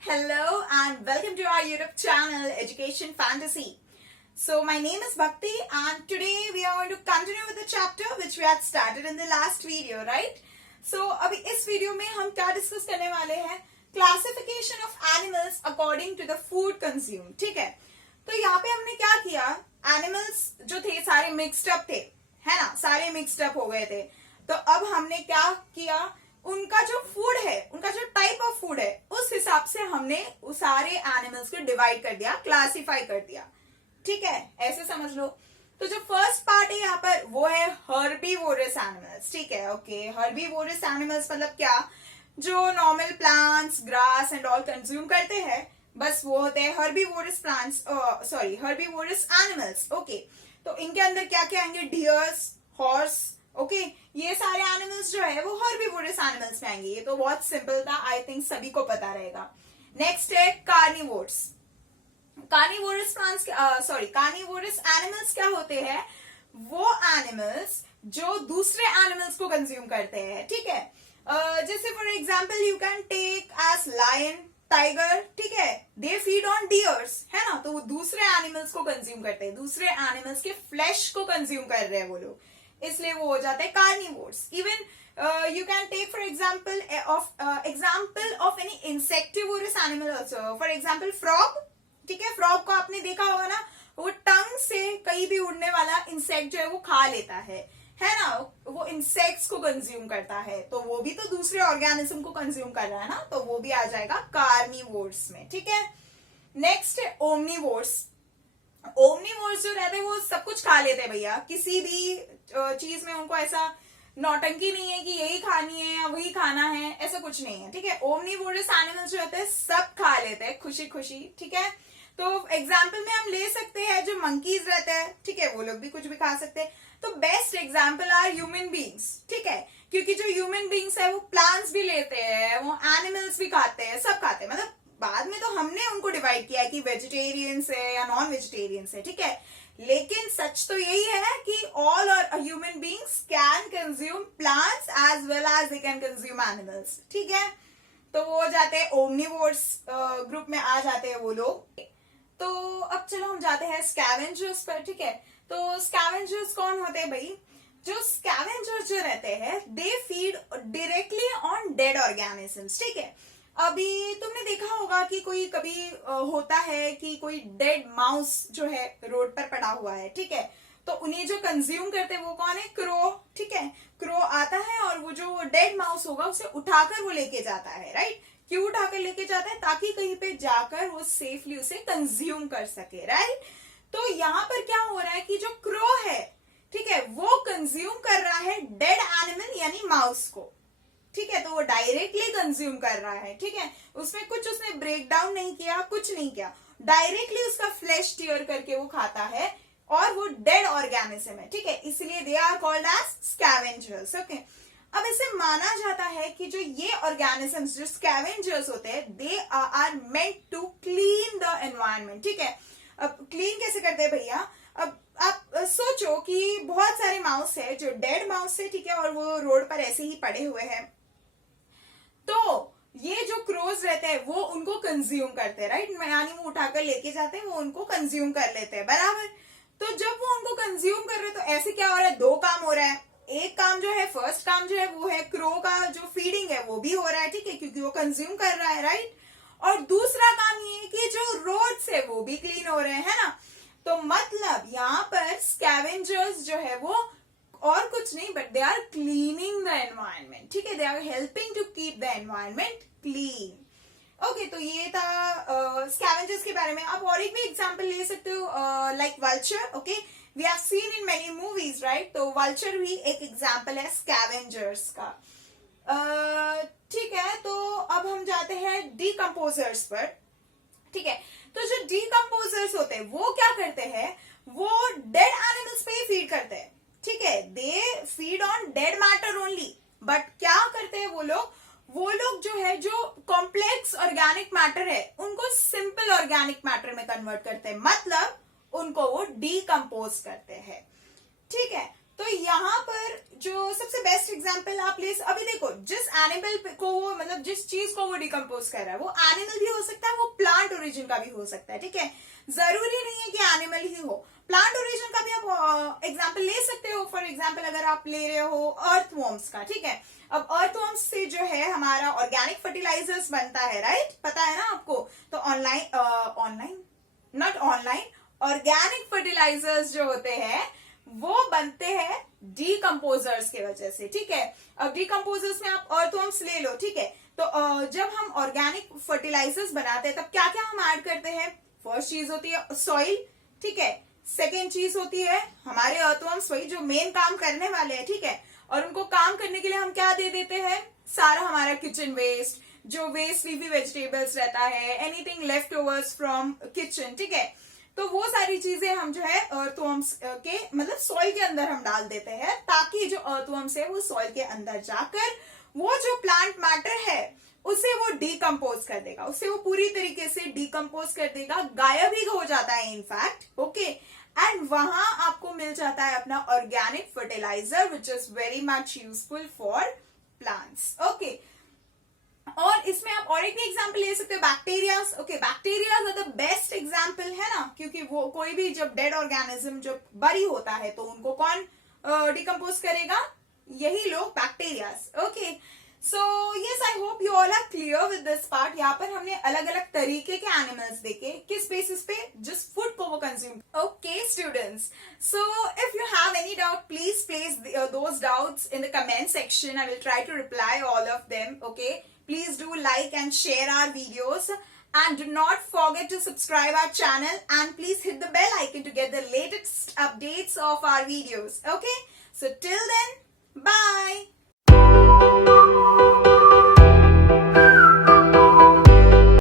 Hello and welcome to our YouTube channel Education Fantasy. So my name is Bhakti and today we are going to continue with the chapter which we had started in the last video, right? So अभी इस video में हम क्या discuss करने वाले हैं? Classification of animals according to the food consumed. ठीक है, तो यहाँ पे हमने क्या किया? Animals जो थे सारे mixed up थे, है ना? सारे mixed up हो गए थे. तो अब हमने क्या किया? उनका जो फूड है, उनका जो टाइप ऑफ फूड है, उस हिसाब से हमने उस सारे एनिमल्स को डिवाइड कर दिया, क्लासिफाई कर दिया. ठीक है, ऐसे समझ लो. तो जो फर्स्ट पार्ट है यहाँ पर वो है हर्बीवोरस एनिमल्स. ठीक है, ओके. हर्बीवोरस एनिमल्स मतलब क्या? जो normal plants, grass and all consume करते हैं, बस वो होते हैं herbivorous plants, herbivorous animals. Okay, तो इनके अंदर क्या क्या आएंगे? Dears, horse. ओके, ये सारे एनिमल्स जो है वो हर्बीवोरस एनिमल्स में आएंगे. ये तो बहुत सिंपल था, आई थिंक सभी को पता रहेगा. नेक्स्ट है carnivores. Carnivorous plants, carnivorous animals क्या होते हैं? वो एनिमल्स जो दूसरे एनिमल्स को कंज्यूम करते हैं. ठीक है, जैसे for example you can take as lion, tiger. ठीक है, दे फीड ऑन डियर्स, है ना? तो वो दूसरे एनिमल्स को कंज्यूम करते हैं, दूसरे एनिमल्स के फ्लैश को कंज्यूम कर रहे हैं वो लोग, इसलिए वो हो जाते हैं carnivores. Even you can take for example of any insectivorous animal also. For example frog. ठीक है, फ्रॉग को आपने देखा होगा ना, वो टंग से कहीं भी उड़ने वाला इंसेक्ट जो है वो खा लेता है ना? वो इंसेक्ट्स को कंज्यूम करता है, तो वो भी तो दूसरे ऑर्गेनिज्म को कंज्यूम कर रहा है ना, तो वो भी आ जाएगा कार्निवोर्स में. ठीक है, नेक्स्ट है ओमनीवोर्स. ओमनीवोर्स जो रहते हैं वो सब कुछ खा लेते हैं भैया, किसी भी चीज में उनको ऐसा नौटंकी नहीं है कि यही खानी है या वही खाना है, ऐसा कुछ नहीं है. ठीक है, ओमनीवोरस एनिमल्स जो होते हैं सब खा लेते हैं खुशी खुशी. ठीक है, तो एग्जाम्पल में हम ले सकते हैं जो मंकीज रहते हैं. ठीक है, वो लोग भी कुछ भी खा सकते हैं. तो best example are human beings. ठीक है, क्योंकि जो ह्यूमन बींग्स है वो प्लांट्स भी लेते हैं, वो एनिमल्स भी खाते हैं, सब खाते हैं. मतलब बाद में तो हमने उनको डिवाइड किया है कि वेजिटेरियंस है या नॉन वेजिटेरियंस है. ठीक है, लेकिन सच तो यही है कि all human beings can consume plants as well as they can consume animals. ठीक है, तो वो हो जाते हैं ओमनीवोर्स ग्रुप में आ जाते हैं वो लोग. तो अब चलो हम जाते हैं स्कैवेंजर्स पर. ठीक है, तो स्कैवेंजर्स कौन होते हैं भाई? जो स्कैवेंजर्स जो रहते हैं they feed directly on dead organisms. ठीक है, अभी तुमने देखा होगा कि कोई कभी होता है कि कोई डेड माउस जो है रोड पर पड़ा हुआ है. ठीक है, तो उन्हें जो कंज्यूम करते हैं वो कौन है? क्रो. ठीक है, क्रो आता है और वो जो डेड माउस होगा उसे उठाकर वो लेके जाता है. राइट, क्यों उठाकर लेके जाता है? ताकि कहीं पे जाकर वो सेफली उसे कंज्यूम कर सके. राइट, तो यहाँ पर क्या हो रहा है कि जो क्रो है, ठीक है, वो कंज्यूम कर रहा है डेड एनिमल यानी माउस को. ठीक है, तो वो डायरेक्टली कंज्यूम कर रहा है. ठीक है, उसमें कुछ उसने ब्रेक डाउन नहीं किया, कुछ नहीं किया, डायरेक्टली उसका फ्लैश टीयर करके वो खाता है और वो डेड ऑर्गेनिज्म है. ठीक है, इसलिए they are called as scavengers. Okay, अब इसे माना जाता है कि जो ये ऑर्गेनिजम्स जो स्कैवेंजर्स होते हैं they are meant to clean the environment. ठीक है, अब क्लीन कैसे करते हैं भैया? अब आप सोचो कि बहुत सारे माउस है जो डेड माउस है. ठीक है, और वो रोड पर ऐसे ही पड़े हुए हैं, तो ये जो क्रोज रहते हैं वो उनको कंज्यूम करते हैं. राइट, यानी वो उठाकर लेके जाते हैं, वो उनको कंज्यूम कर लेते हैं. बराबर, तो जब वो उनको कंज्यूम कर रहे हैं तो ऐसे क्या हो रहा है? दो काम हो रहा है. एक काम जो है, फर्स्ट काम जो है वो है क्रो का जो फीडिंग है वो भी हो रहा है. ठीक है, क्योंकि वो कंज्यूम कर रहा है. राइट, और दूसरा काम ये है कि जो रोड्स है वो भी क्लीन हो रहे हैं, है ना? तो मतलब यहाँ पर स्कैवेंजर्स जो है वो और कुछ नहीं but they are cleaning the environment. ठीक है, they are helping to keep the environment clean. Okay, तो ये था स्कैवेंजर्स के बारे में. आप और एक भी एग्जांपल ले सकते हो, like vulture. Okay, we have seen in many movies. Right, तो वल्चर भी एक एग्जांपल है स्कैवेंजर्स का. ठीक है, तो अब हम जाते हैं डीकम्पोजर्स पर. ठीक है, तो जो डीकम्पोजर्स होते हैं वो क्या करते हैं? वो डेड एनिमल्स पे ही फीड करते हैं. ठीक है, they feed on dead matter only. But क्या करते हैं वो लोग जो है जो कॉम्प्लेक्स ऑर्गेनिक मैटर है उनको सिंपल ऑर्गेनिक मैटर में कन्वर्ट करते हैं. मतलब उनको वो डीकम्पोज करते हैं. ठीक है, तो यहाँ पर जो सबसे बेस्ट एग्जांपल आप ले, अभी देखो जिस एनिमल को वो, मतलब जिस चीज को वो डिकम्पोज कर रहा है, वो एनिमल भी हो सकता है, वो प्लांट ओरिजिन का भी हो सकता है, ठीक है। जरूरी नहीं है कि एनिमल ही हो, प्लांट ओरिजिन का भी आप एग्जाम्पल ले सकते हो। फॉर एग्जाम्पल अगर आप ले रहे हो अर्थवॉर्म्स का, ठीक है। अब अर्थवॉर्म्स से जो है हमारा ऑर्गेनिक फर्टिलाइजर्स बनता है, राइट, पता है ना आपको। तो ऑर्गेनिक फर्टिलाइजर्स जो होते हैं वो बनते हैं डीकम्पोजर्स के वजह से, ठीक है। अब डीकम्पोजर्स में आप अर्थवॉर्म्स ले लो, ठीक है। तो जब हम ऑर्गेनिक फर्टिलाइजर्स बनाते हैं तब क्या क्या हम ऐड करते हैं। फर्स्ट चीज होती है सॉइल, ठीक है। सेकेंड चीज होती है हमारे अर्थवॉर्म्स, वही जो मेन काम करने वाले हैं, ठीक है। और उनको काम करने के लिए हम क्या दे देते हैं, सारा हमारा किचन वेस्ट, जो वेस्ट लीफी वेजिटेबल्स रहता है, anything left overs from kitchen, ठीक है। तो वो सारी चीजें हम जो है अर्थवॉर्म्स के मतलब सॉइल के अंदर हम डाल देते हैं, ताकि जो अर्थवॉर्म्स है वो सॉइल के अंदर जाकर वो जो प्लांट मैटर है उसे वो डीकम्पोज कर देगा, उसे वो पूरी तरीके से डीकम्पोज कर देगा, गायब ही हो जाता है इनफैक्ट, ओके। एंड वहां आपको मिल जाता है अपना organic fertiliser which is very much useful for plants, okay. और इसमें आप और एक भी एग्जाम्पल ले सकते हो, bacterias, okay. Bacterias are the best example, है ना, क्योंकि वो कोई भी जब डेड ऑर्गेनिज्म जब बरी होता है तो उनको कौन डिकम्पोज करेगा, यही लोग, bacterias, okay. So yes, I hope you all are clear with this part. यहाँ पर हमने अलग अलग तरीके के एनिमल्स देखे, किस बेसिस पे, जिस फूड को वो consume, okay students. So if you have any doubt please place those doubts in the comment section, I will try to reply all of them, okay. Please do like and share our videos, and do not forget to subscribe our channel, and please hit the bell icon to get the latest updates of our videos, okay. So till then, bye.